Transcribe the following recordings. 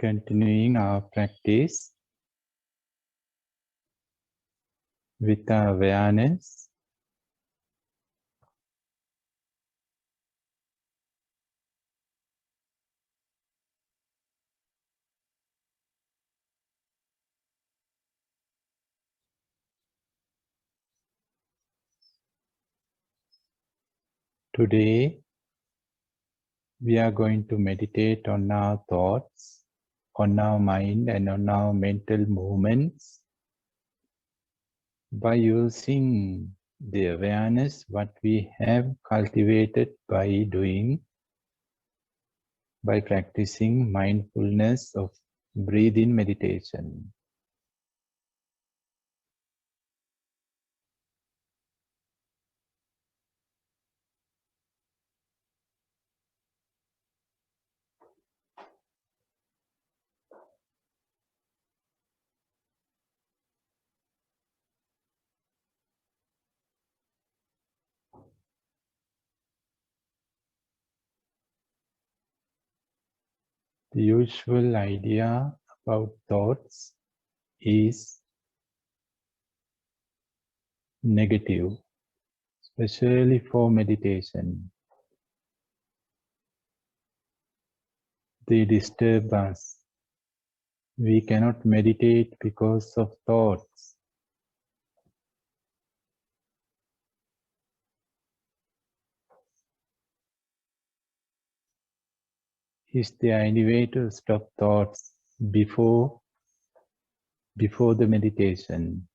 Continuing our practice with our awareness. Today, we are going to meditate on our thoughts, on our mind, and on our mental movements by using the awareness what we have cultivated by practicing mindfulness of breathing meditation. The usual idea about thoughts is negative, especially for meditation. They disturb us. We cannot meditate because of thoughts. Is there any way to stop thoughts before the meditation?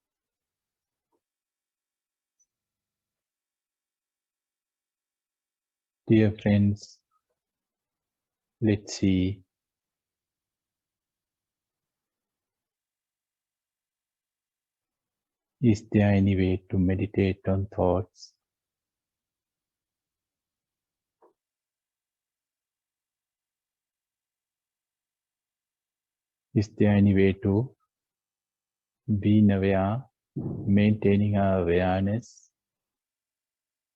Dear friends, let's see. Is there any way to meditate on thoughts? Is there any way to be aware, maintaining our awareness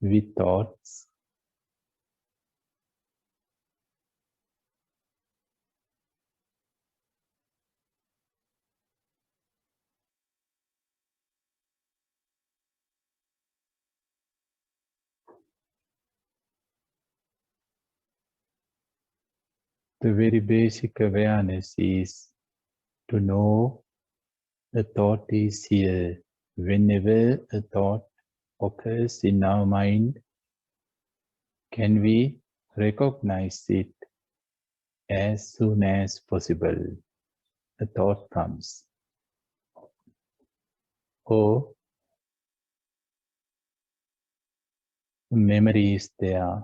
with thoughts? The very basic awareness is to know a thought is here. Whenever a thought occurs in our mind, can we recognize it as soon as possible? A thought comes. Or memory is there.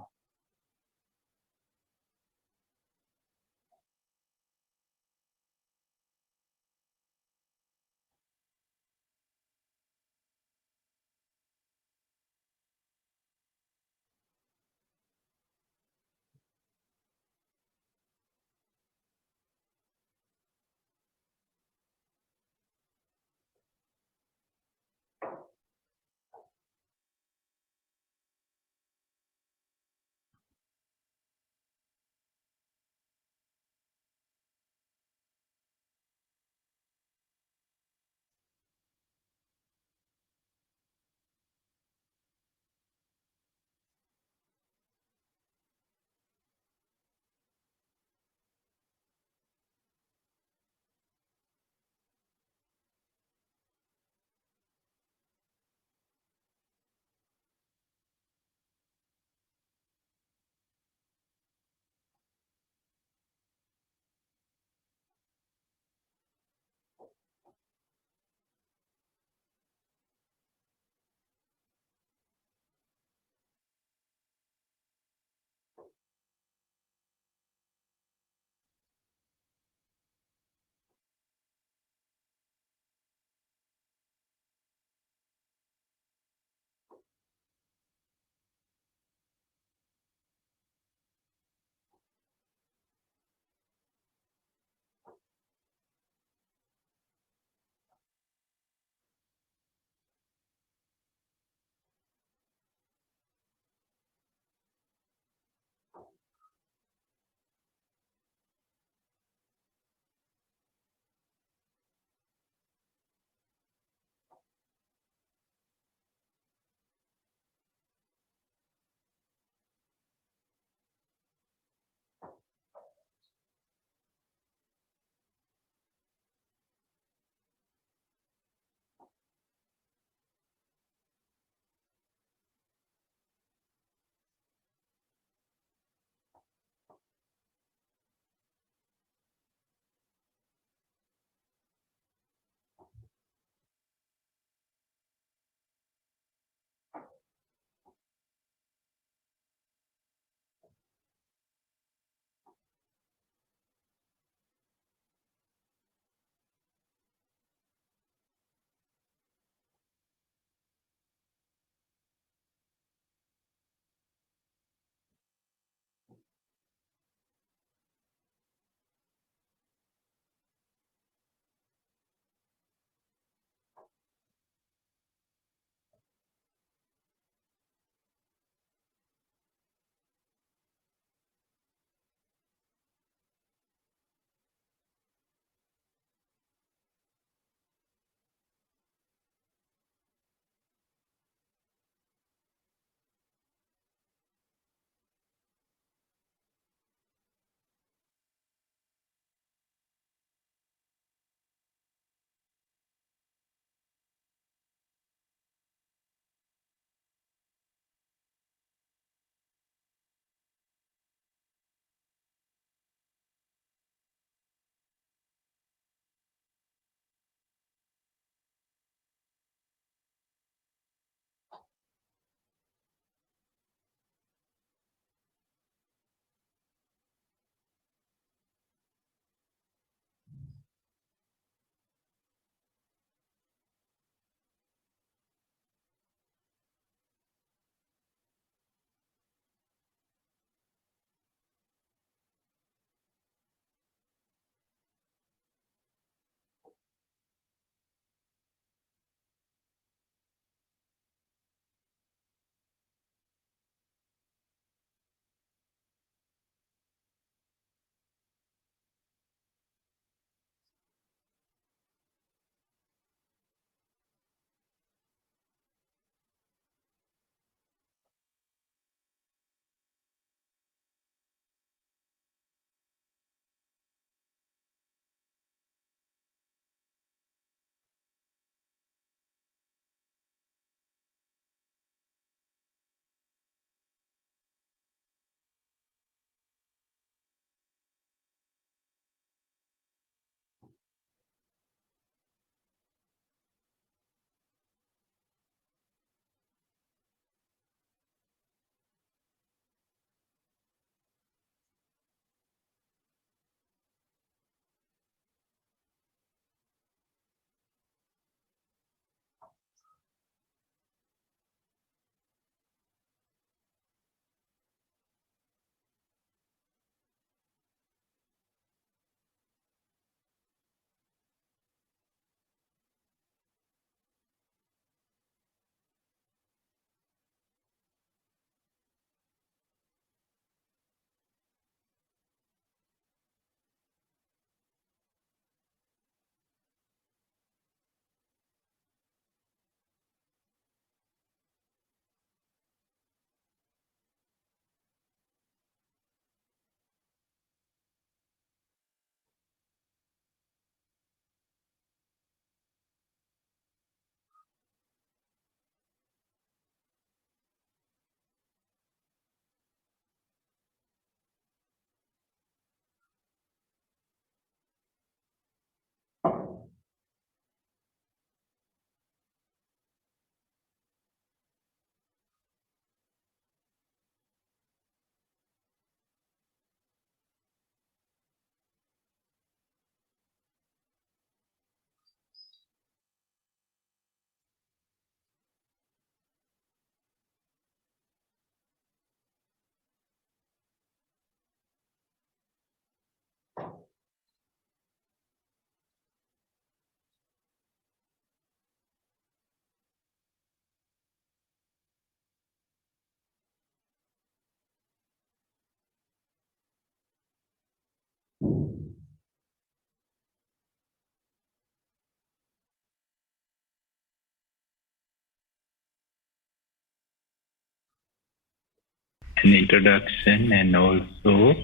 an introduction and also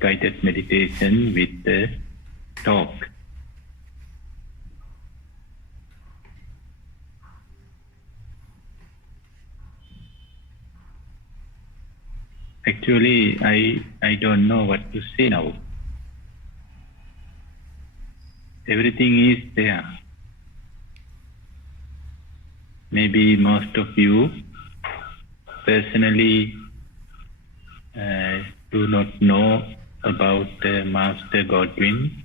guided meditation with the talk. Actually, I don't know what to say now. Everything is there. Maybe most of you personally do not know about Master Godwin.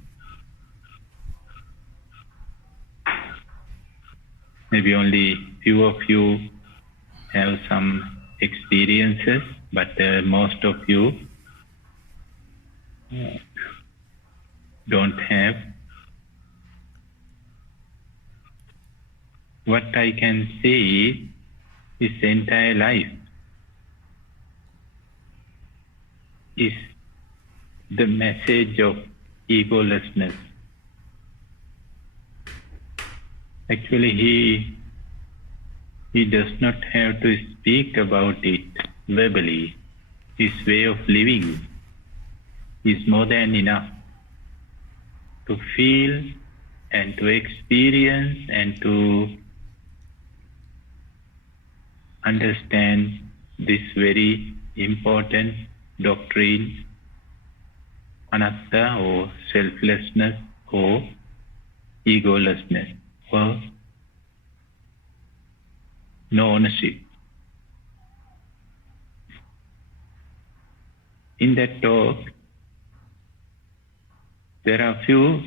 Maybe only few of you have some experiences, but most of you don't have. What I can say is his entire life is the message of egolessness. Actually, he does not have to speak about it verbally. His way of living is more than enough to feel and to experience and to understand this very important doctrine, anatta, or selflessness, or egolessness, or no ownership. In that talk, there are a few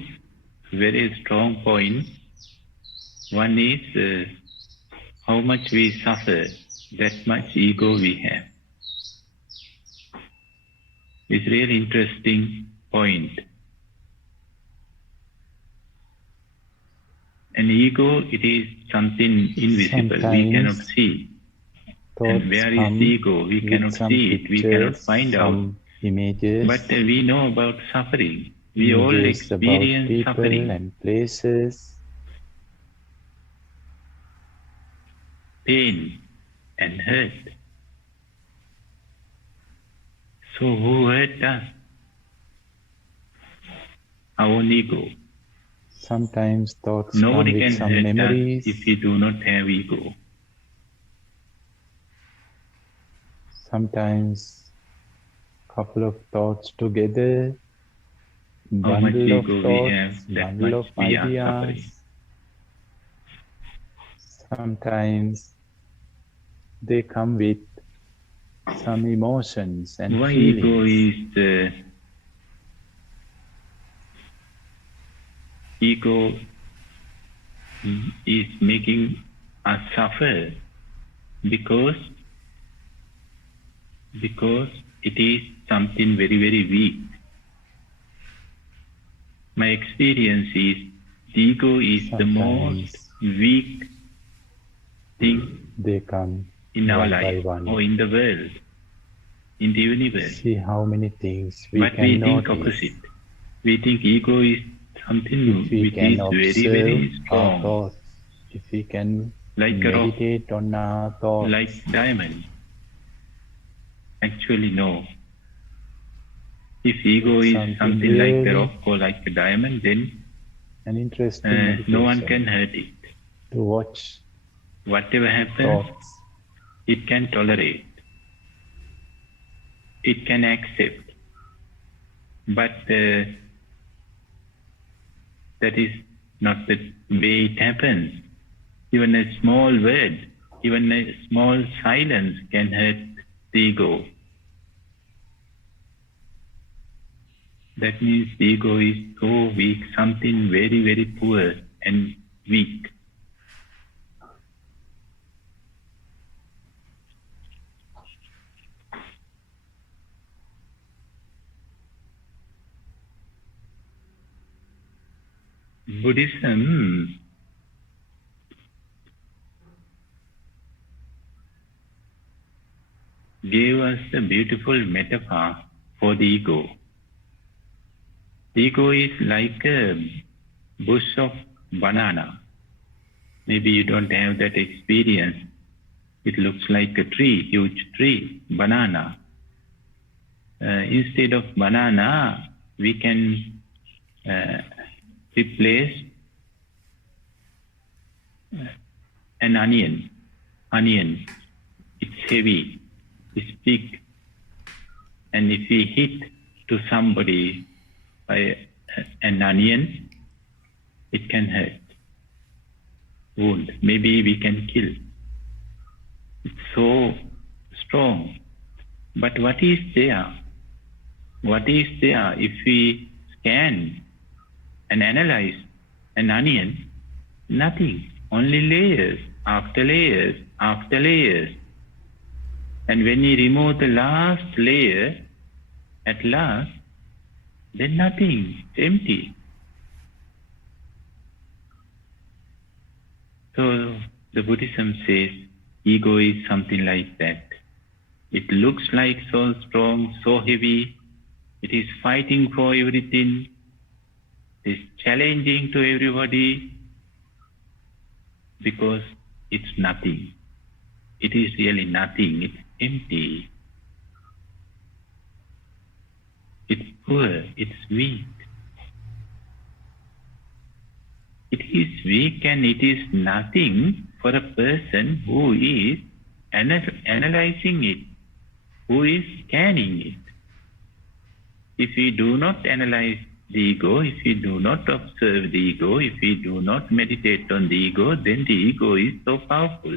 very strong points. One is how much we suffer, that much ego we have. It's a really interesting point. An ego, it is something invisible. Sometimes we cannot see. And where is ego? We cannot see it. We cannot find out. Images, but we know about suffering. We all experience people suffering and places, pain and hurt. So who hurt us? Our own ego. Sometimes thoughts Nobody come with can some hurt memories. us if we do not have ego. Sometimes couple of thoughts together, How much bundle of ego we thoughts, have, that bundle much of we are suffering. ideas. Sometimes they come with some emotions and Why feelings. Ego is making us suffer because it is something very, very weak. My experience is the ego is the most weak thing they come in our one life by one. or in the world, in the universe. See how many things we but can we notice. think opposite. We think ego is something If we which can is very, observe very our strong. thoughts, if we can like a rock, meditate on our thoughts, like diamond. Actually, no. If ego is something like a rock or like a diamond, then an interesting no one can hurt it. To watch whatever happens, thoughts. It can tolerate. It can accept. But that is not the way it happens. Even a small word, even a small silence can hurt the ego. That means the ego is so weak, something very, very poor and weak. Buddhism gave us a beautiful metaphor for the ego. The ego is like a bush of banana. Maybe you don't have that experience. It looks like a tree, huge tree, banana. Instead of banana, we can replace an onion. Onion, it's heavy, it's big. And if we hit to somebody by an onion, it can hurt, wound. Maybe we can kill. It's so strong. But what is there? What is there if we scan and analyze an onion? Nothing. Only layers after layers after layers. And when we remove the last layer, at last, then nothing. It's empty. So the Buddhism says ego is something like that. It looks like so strong, so heavy. It is fighting for everything. It is challenging to everybody because it's nothing. It is really nothing. It's empty. It's poor. It's weak. It is weak and it is nothing for a person who is analyzing it, who is scanning it. If we do not analyze the ego, if we do not observe the ego, if we do not meditate on the ego, then the ego is so powerful.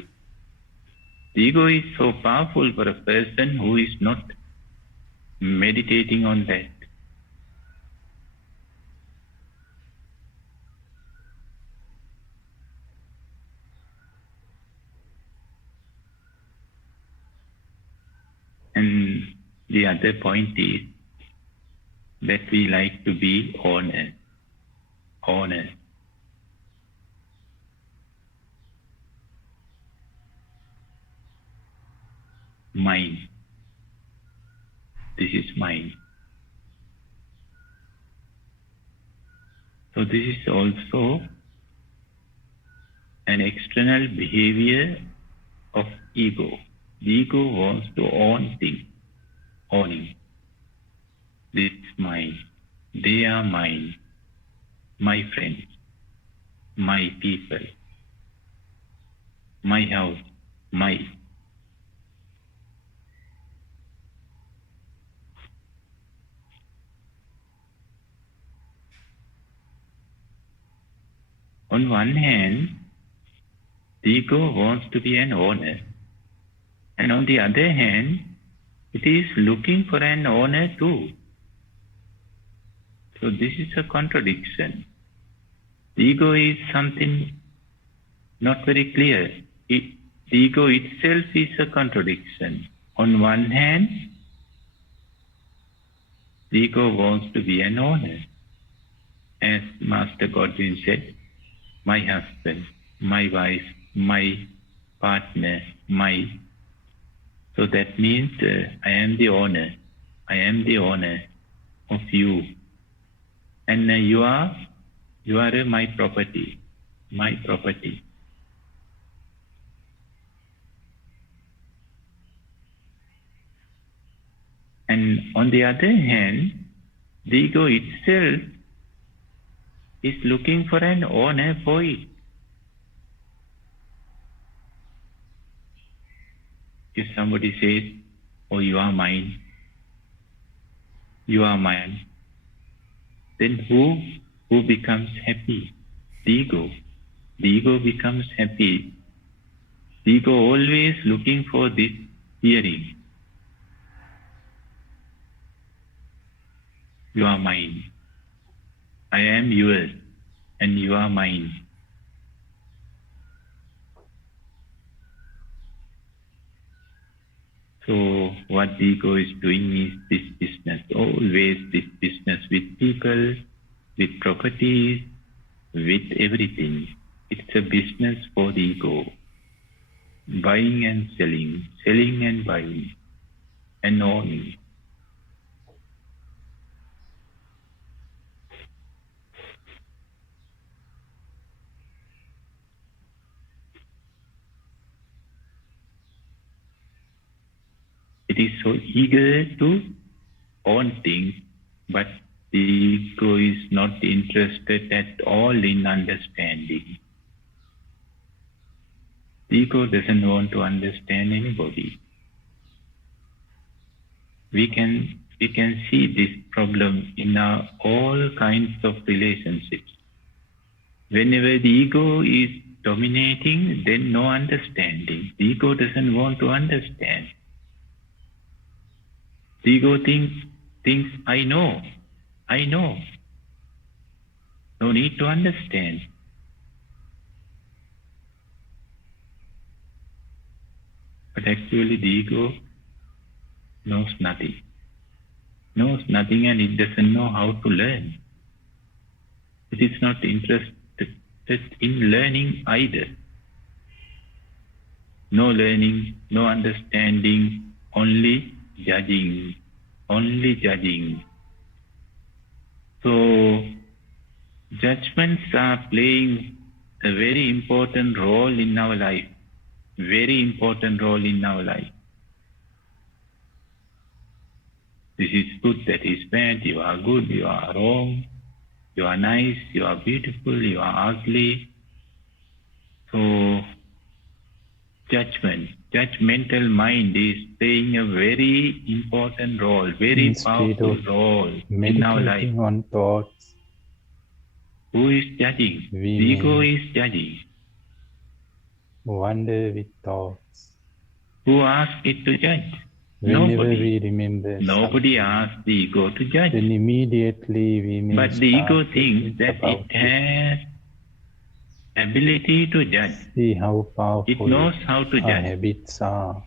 The ego is so powerful for a person who is not meditating on that. And the other point is that we like to be honest. Mine. This is mine. So this is also an external behavior of ego. The ego wants to own things. Owning. This is mine. They are mine. My friends. My people. My house. My. On one hand, the ego wants to be an owner. And on the other hand, it is looking for an owner too. So this is a contradiction. The ego is something not very clear. The ego itself is a contradiction. On one hand, the ego wants to be an owner. As Master Godwin said, my husband, my wife, my partner, my. So that means I am the owner. I am the owner of you. And you are my property. My property. And on the other hand, the ego itself is looking for an owner for it. If somebody says, oh, you are mine, then who becomes happy? The ego. The ego becomes happy. The ego always looking for this hearing. You are mine. I am yours and you are mine. So what the ego is doing is this business, always this business with people, with properties, with everything. It's a business for the ego. Buying and selling, selling and buying, and owning. It is so eager to own things, but the ego is not interested at all in understanding. The ego doesn't want to understand anybody. We can see this problem in our all kinds of relationships. Whenever the ego is dominating, then no understanding. The ego doesn't want to understand. The ego thinks, I know. No need to understand. But actually the ego knows nothing. And it doesn't know how to learn. It is not interested in learning either. No learning, no understanding, only judging. So, judgments are playing a very important role in our life. Very important role in our life. This is good, that is bad, you are good, you are wrong, you are nice, you are beautiful, you are ugly. So, judgmental mind is playing a very important role, very powerful role in our life. Meditating on thoughts. Who is judging? The ego is judging. Wonder with thoughts. Who asked it to judge? Whenever Nobody. we remember Nobody asked the ego to judge. Then immediately we may But the ego thinks that it has ability to judge. See how powerful it knows how to our judge. habits are.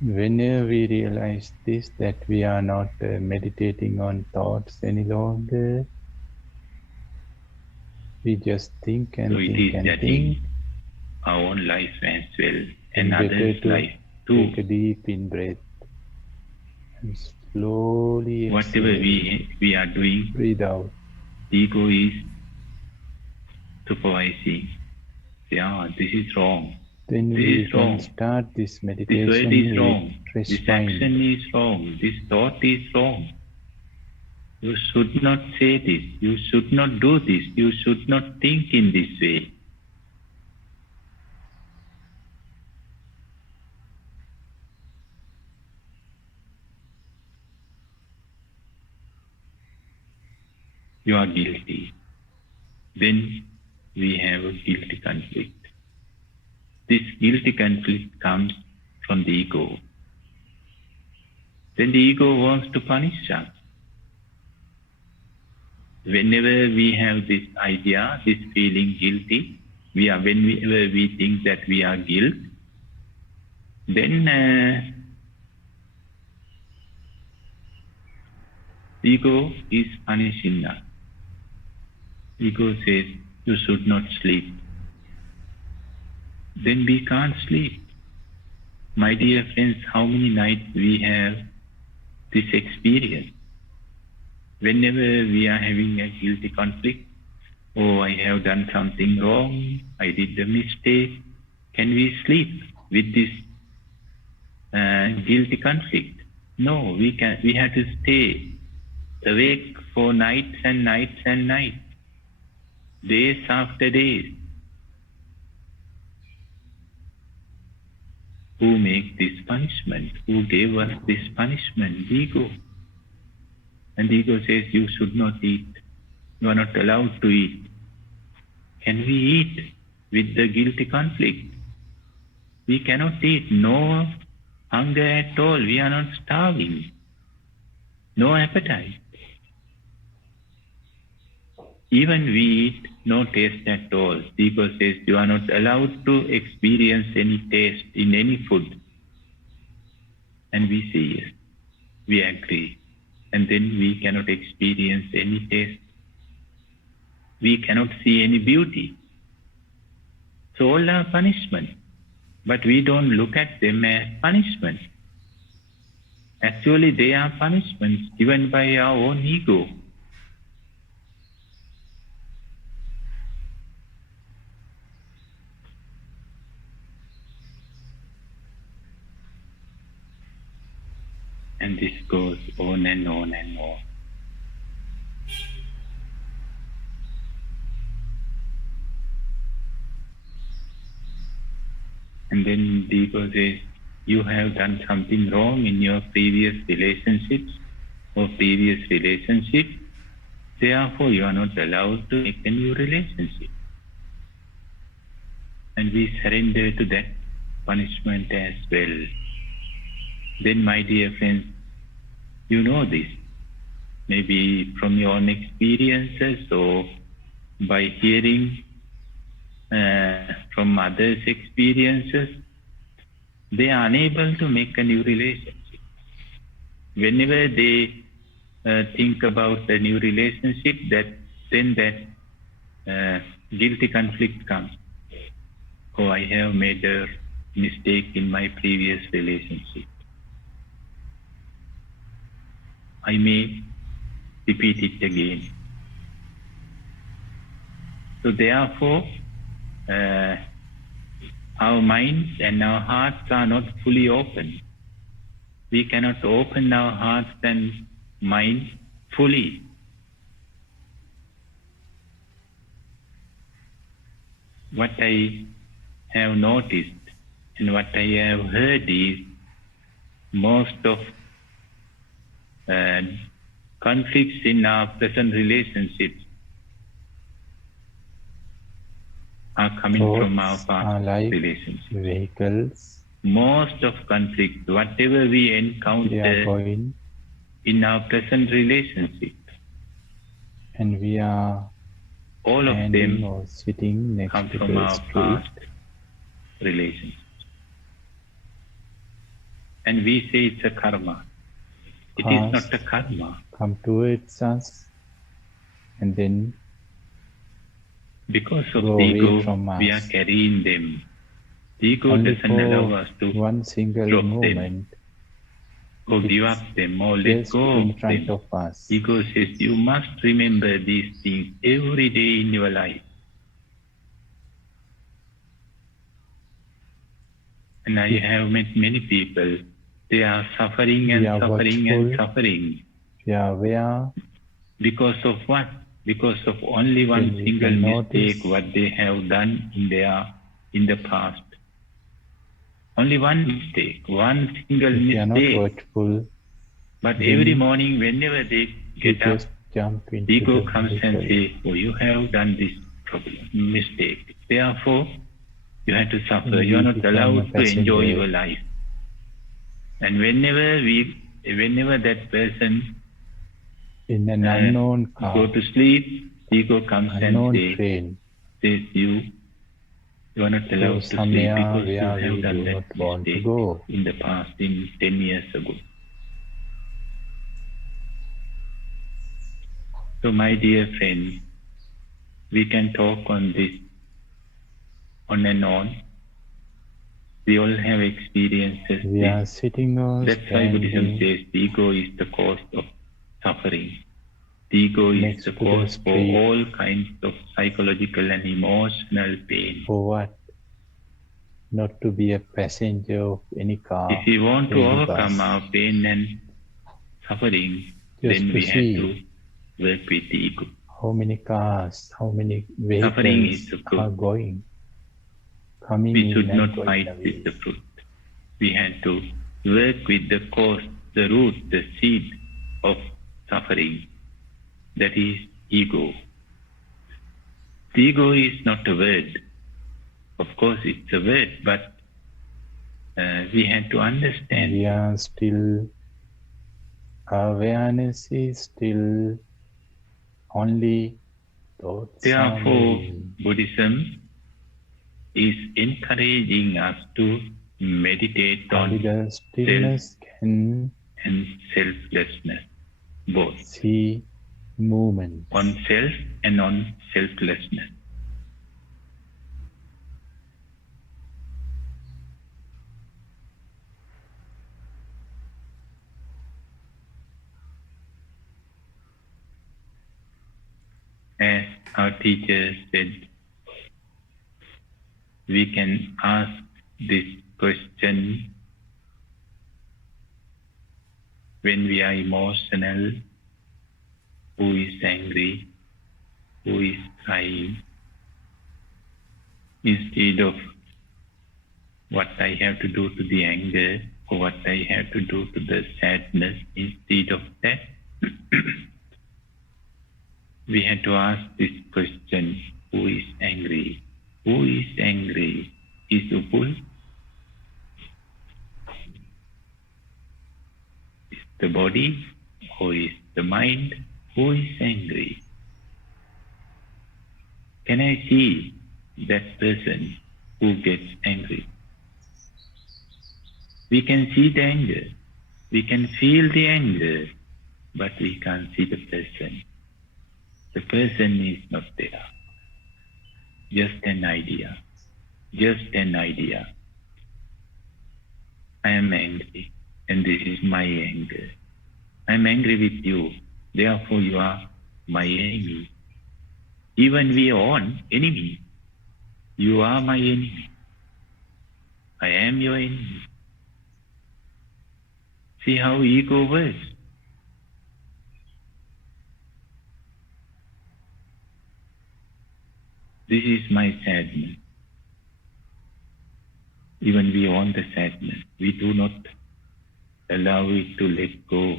Whenever we realize this, that we are not meditating on thoughts any longer, we just think and think and think. Our own life as well, and others' life too. Take a deep in breath and slowly whatever we are doing, breathe out. The ego is supervising. Yeah, this is wrong. Then we can start this meditation. This word is wrong. This action is wrong. This thought is wrong. You should not say this. You should not do this. You should not think in this way. You are guilty. Then we have a guilty conflict. This guilty conflict comes from the ego. Then the ego wants to punish us. Whenever we have this idea, this feeling guilty, whenever we think that we are guilt, then ego is punishing us. Ego says, you should not sleep. Then we can't sleep. My dear friends, how many nights we have this experience? Whenever we are having a guilty conflict, oh, I have done something wrong, I did a mistake, can we sleep with this guilty conflict? No, we have to stay awake for nights and nights and nights, days after days. Who made this punishment? Who gave us this punishment? The ego. And the ego says, you should not eat. You are not allowed to eat. Can we eat with the guilty conflict? We cannot eat. No hunger at all. We are not starving. No appetite. Even we eat, no taste at all. The ego says you are not allowed to experience any taste in any food. And we say yes, we agree. And then we cannot experience any taste. We cannot see any beauty. So all are punishment. But we don't look at them as punishment. Actually, they are punishments given by our own ego. And this goes on and on and on. And then the ego says, you have done something wrong in your previous relationships or previous relationship. Therefore, you are not allowed to make a new relationship. And we surrender to that punishment as well. Then, my dear friends, you know this, maybe from your own experiences or by hearing from others' experiences, they are unable to make a new relationship. Whenever they think about a new relationship, then that guilty conflict comes. Oh, I have made a mistake in my previous relationship. I may repeat it again. So therefore, our minds and our hearts are not fully open. We cannot open our hearts and minds fully. What I have noticed and what I have heard is most of conflicts in our present relationships are coming from our past relationships. Vehicles. Most of conflicts, whatever we encounter in our present relationship, and we are all of them or sitting next come to from our street. past relationships. And we say it's a karma. It is not a karma. Come towards us and then because of the ego, we are carrying them. The ego only doesn't allow us to one single drop moment them or give up them or let go in of front them. of us. Ego says you must remember these things every day in your life. And I have met many people, they are suffering and suffering and suffering. We are aware. Because of what? Because of only one single mistake what they have done in the past. Only one mistake, one single mistake. But every morning, whenever they get up, ego comes and says, oh, you have done this mistake. Therefore, you have to suffer. You are not allowed to enjoy your life. And whenever that person in an unknown car, go to sleep, ego comes and says you are not allowed to sleep because you have done that mistake in the past, in 10 years ago. So my dear friend, we can talk on this on and on. We all have experiences. We are sitting or That's why Buddhism says the ego is the cause of suffering. The ego is the cause for all kinds of psychological and emotional pain. For what? Not to be a passenger of any car. If we want to overcome our pain and suffering, then we have to work with the ego. How many cars, how many vehicles are going? We should not fight with the fruit. We have to work with the cause, the root, the seed of suffering. That is ego. The ego is not a word. Of course, it's a word, but we have to understand. We are still, awareness is still only thoughts. Therefore, Buddhism is encouraging us to meditate on stillness and selflessness, both. See movement. On self and on selflessness. As our teacher said, we can ask this question when we are emotional, who is angry, who is crying, instead of what I have to do to the anger or what I have to do to the sadness, instead of that, we had to ask this question, who is angry? Who is angry? Is Upul? Is the body or is the mind? Who is angry? Can I see that person who gets angry? We can see the anger. We can feel the anger, but we can't see the person. The person is not there. Just an idea. Just an idea. I am angry, and this is my anger. I am angry with you, therefore you are my enemy. Even we own enemy. You are my enemy. I am your enemy. See how ego works. This is my sadness. Even we own the sadness. We do not allow it to let go.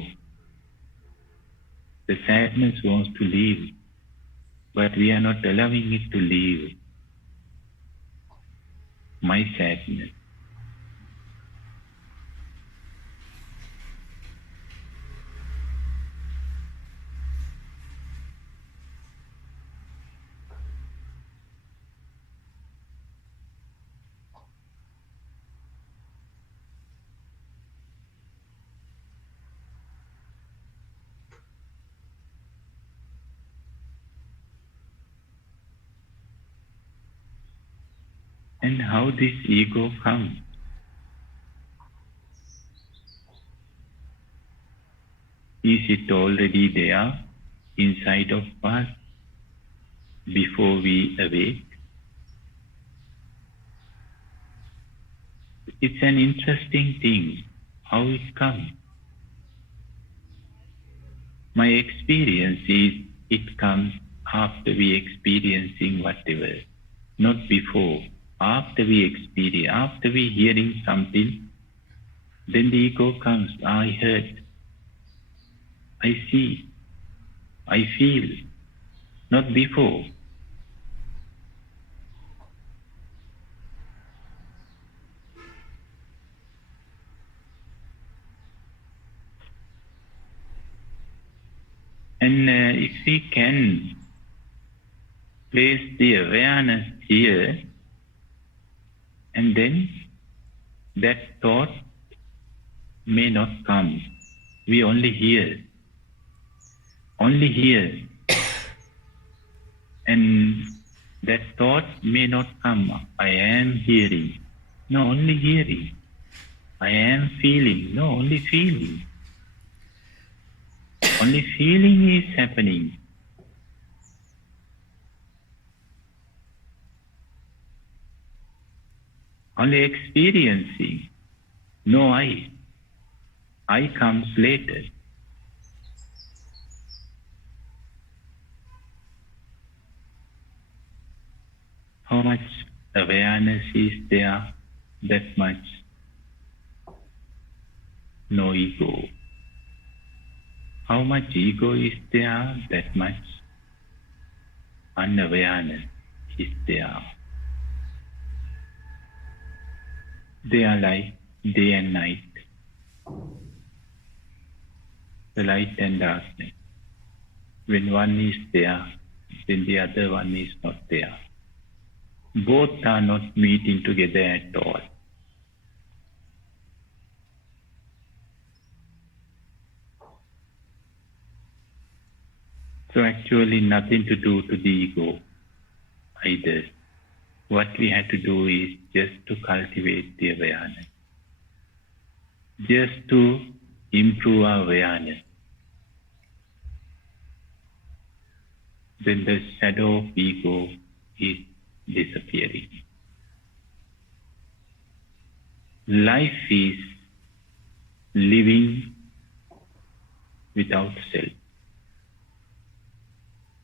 The sadness wants to leave, but we are not allowing it to leave. My sadness. And how this ego comes? Is it already there inside of us before we awake? It's an interesting thing, how it comes. My experience is it comes after we experiencing whatever, not before. After we experience, after we hearing something, then the ego comes. I heard, I see, I feel, not before. And if we can place the awareness here, and then that thought may not come. We only hear. Only hear. And that thought may not come. I am hearing. No, only hearing. I am feeling. No, only feeling. Only feeling is happening. Only experiencing. No I. I comes later. How much awareness is there? That much no ego. How much ego is there? That much unawareness is there. They are like day and night, the light and darkness. When one is there, then the other one is not there. Both are not meeting together at all. So actually nothing to do to the ego either. What we have to do is just to cultivate the awareness. Just to improve our awareness. Then the shadow of ego is disappearing. Life is living without self.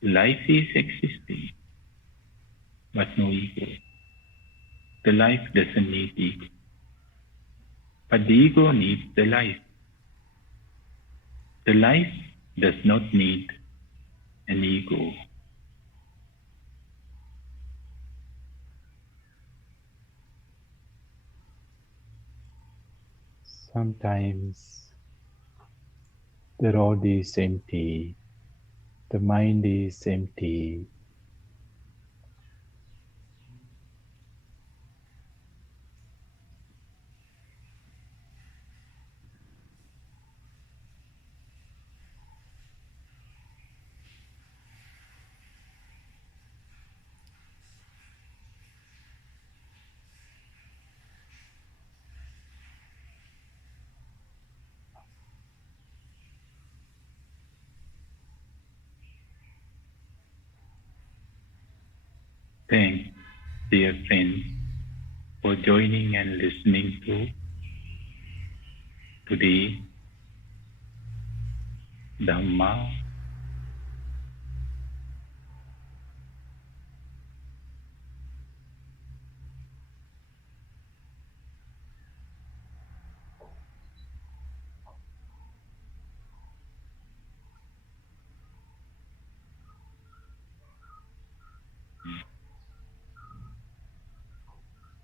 Life is existing, but no ego. The life doesn't need ego, but the ego needs the life. The life does not need an ego. Sometimes the road is empty, the mind is empty. Thanks, dear friends, for joining and listening to today Dhamma.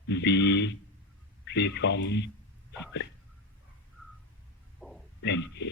Be free from suffering. Thank you.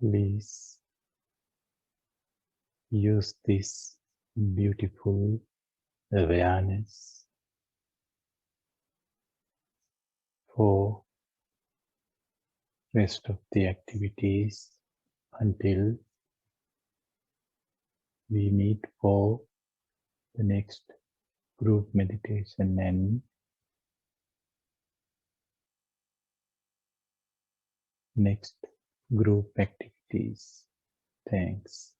Please use this beautiful awareness for rest of the activities until we meet for the next group meditation and next group activities. Thanks.